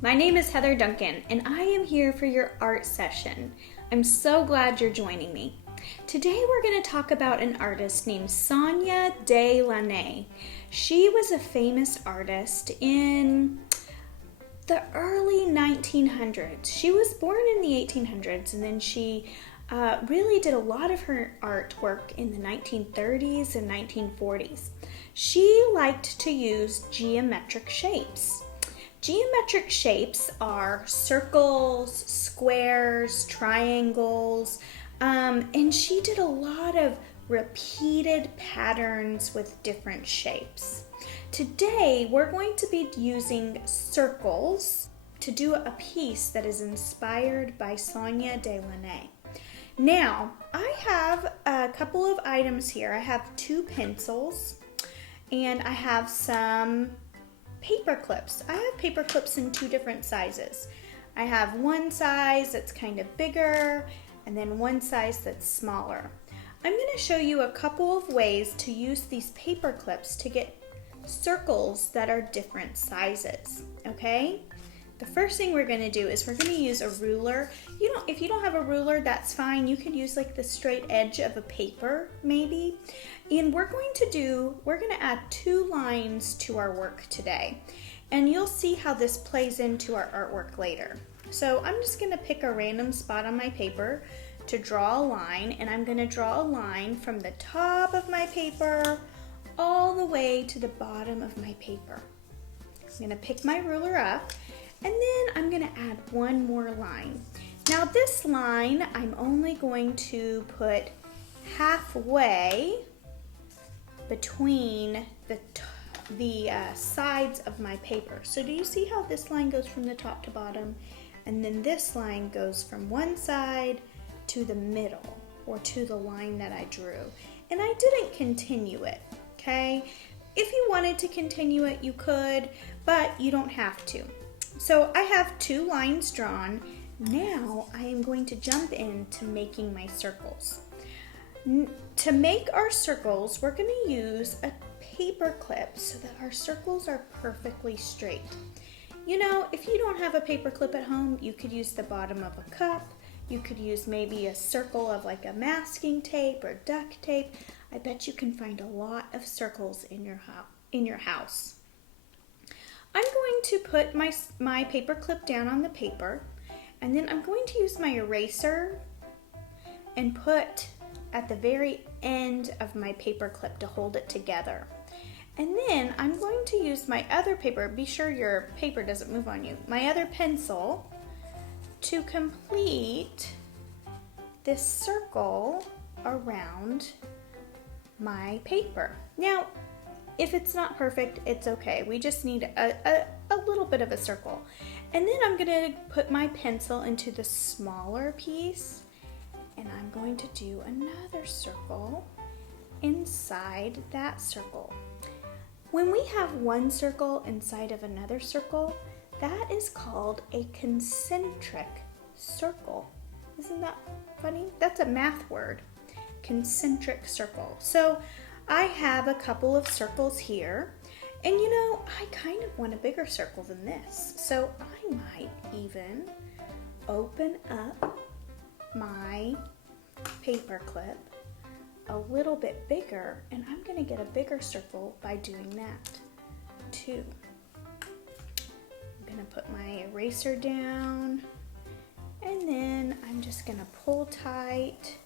My name is Heather Duncan, and I am here for your art session. I'm so glad you're joining me. Today we're going to talk about an artist named Sonia Delaunay. She was a famous artist in the early 1900s. She was born in the 1800s, and then she really did a lot of her artwork in the 1930s and 1940s. She liked to use geometric shapes. Geometric shapes are circles, squares, triangles, and she did a lot of repeated patterns with different shapes. Today, we're going to be using circles to do a piece that is inspired by Sonia Delaunay. Now, I have a couple of items here. I have 2 pencils, and I have some paper clips. I have paper clips in 2 different sizes. I have one size that's kind of bigger and then one size that's smaller. I'm going to show you a couple of ways to use these paper clips to get circles that are different sizes, okay? The first thing we're going to do is we're going to use a ruler. If you don't have a ruler, that's fine. You could use like the straight edge of a paper maybe. And we're going to add 2 lines to our work today. And you'll see how this plays into our artwork later. So I'm just going to pick a random spot on my paper to draw a line, and I'm going to draw a line from the top of my paper all the way to the bottom of my paper. I'm going to pick my ruler up, and then I'm going to add one more line. Now this line I'm only going to put halfway between the sides of my paper. So do you see how this line goes from the top to bottom? And then this line goes from one side to the middle, or to the line that I drew. And I didn't continue it, okay? If you wanted to continue it, you could, but you don't have to. So I have 2 lines drawn. Now I am going to jump into making my circles. To make our circles, we're going to use a paper clip so that our circles are perfectly straight. If you don't have a paper clip at home, you could use the bottom of a cup. You could use maybe a circle of like a masking tape or duct tape. I bet you can find a lot of circles in your house. I'm going to put my paper clip down on the paper, and then I'm going to use my eraser and put at the very end of my paper clip to hold it together. And then I'm going to use my other paper, be sure your paper doesn't move on you, my other pencil to complete this circle around my paper. Now, if it's not perfect, it's okay. We just need a little bit of a circle. And then I'm going to put my pencil into the smaller piece, and I'm going to do another circle inside that circle. When we have one circle inside of another circle, that is called a concentric circle. Isn't that funny? That's a math word, concentric circle. So I have a couple of circles here, and I kind of want a bigger circle than this. So I might even open up my paper clip a little bit bigger, and I'm going to get a bigger circle by doing that too. I'm going to put my eraser down, and then I'm just going to pull tight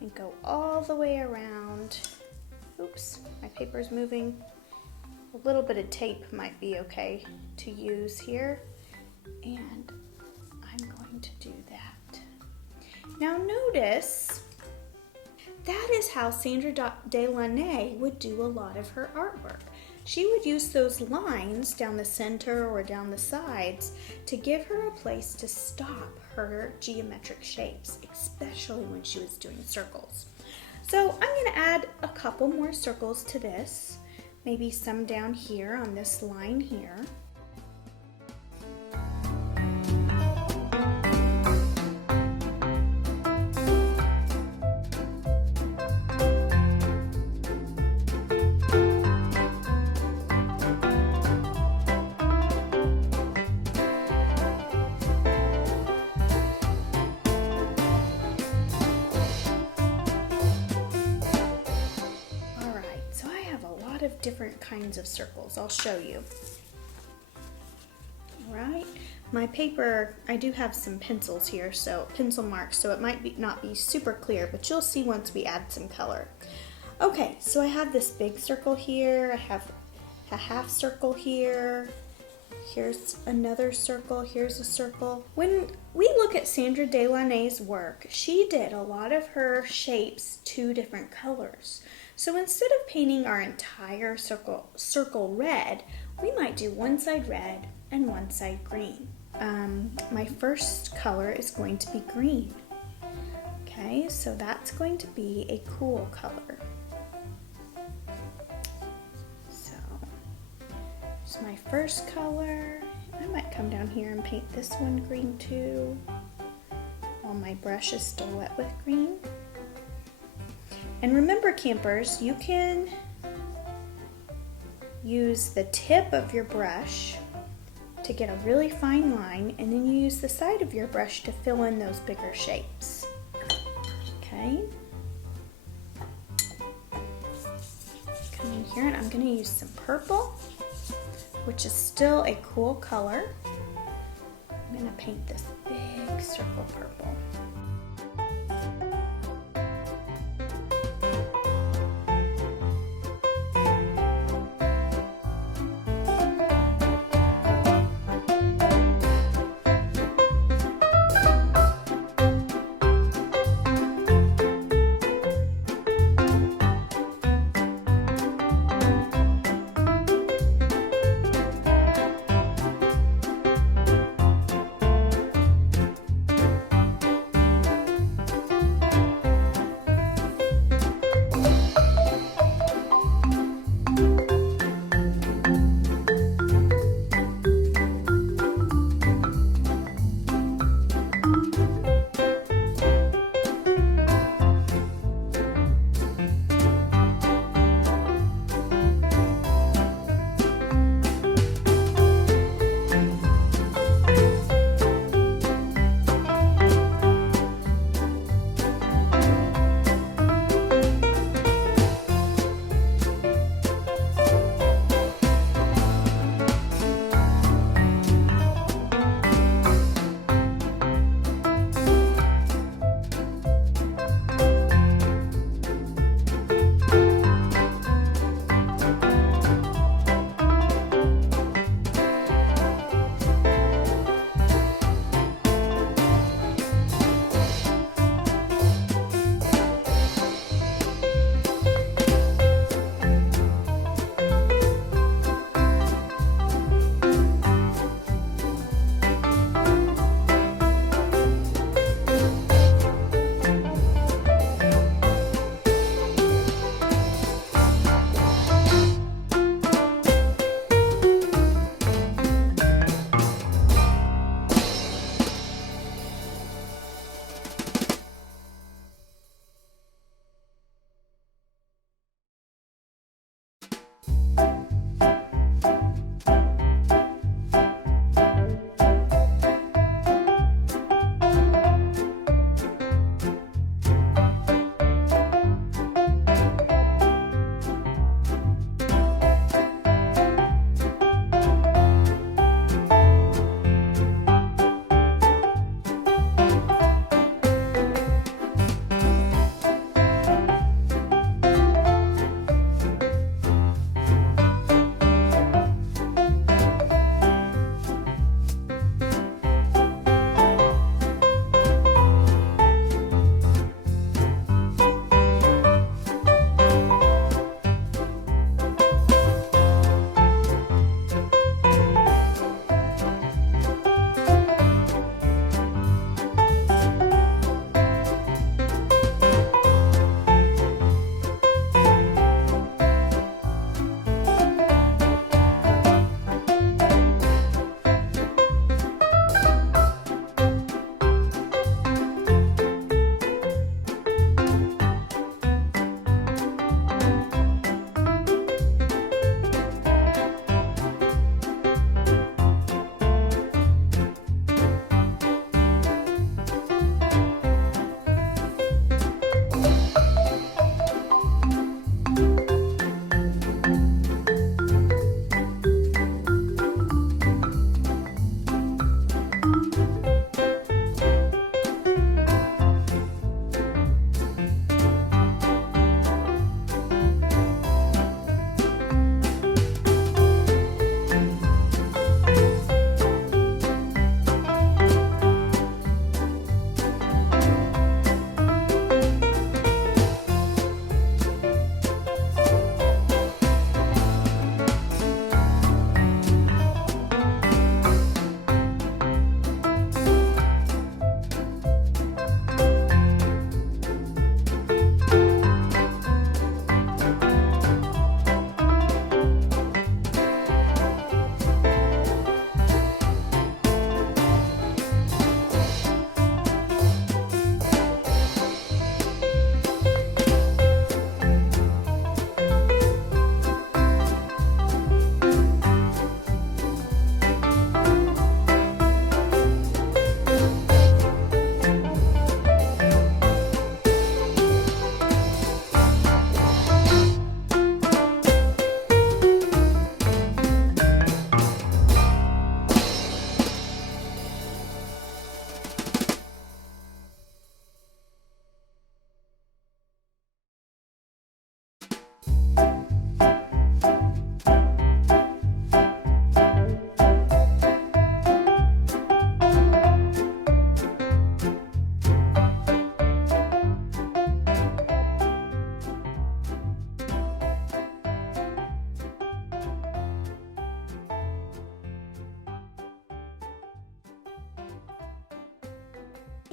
and go all the way around. Oops, my paper's moving. A little bit of tape might be okay to use here, and I'm going to do that. Now notice, that is how Sonia Delaunay would do a lot of her artwork. She would use those lines down the center or down the sides to give her a place to stop her geometric shapes, especially when she was doing circles. So I'm going to add a couple more circles to this, maybe some down here on this line here. different kinds of circles. I'll show you. All right, my paper, I do have some pencils here, so pencil marks, so it might not be super clear, but you'll see once we add some color. Okay, so I have this big circle here, I have a half circle here, here's another circle, here's a circle. When we look at Sandra Delaney's work, she did a lot of her shapes 2 different colors. So instead of painting our entire circle red, we might do one side red and one side green. My first color is going to be green. Okay, so that's going to be a cool color. So, it's my first color. I might come down here and paint this one green too, while my brush is still wet with green. And remember, campers, you can use the tip of your brush to get a really fine line, and then you use the side of your brush to fill in those bigger shapes. Okay. Come in here and I'm going to use some purple, which is still a cool color. I'm going to paint this big circle purple.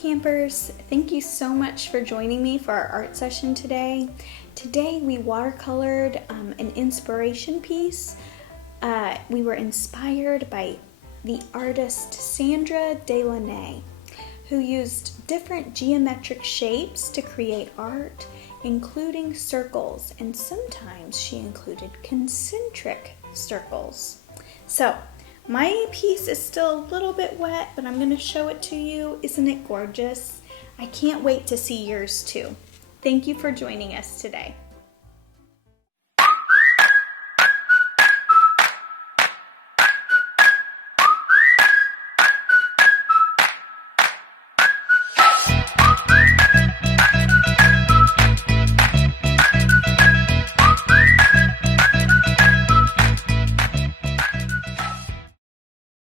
campers, thank you so much for joining me for our art session today. Today we watercolored an inspiration piece. We were inspired by the artist Sandra Delaunay, who used different geometric shapes to create art, including circles, and sometimes she included concentric circles. So, my piece is still a little bit wet, but I'm going to show it to you. Isn't it gorgeous? I can't wait to see yours too. Thank you for joining us today.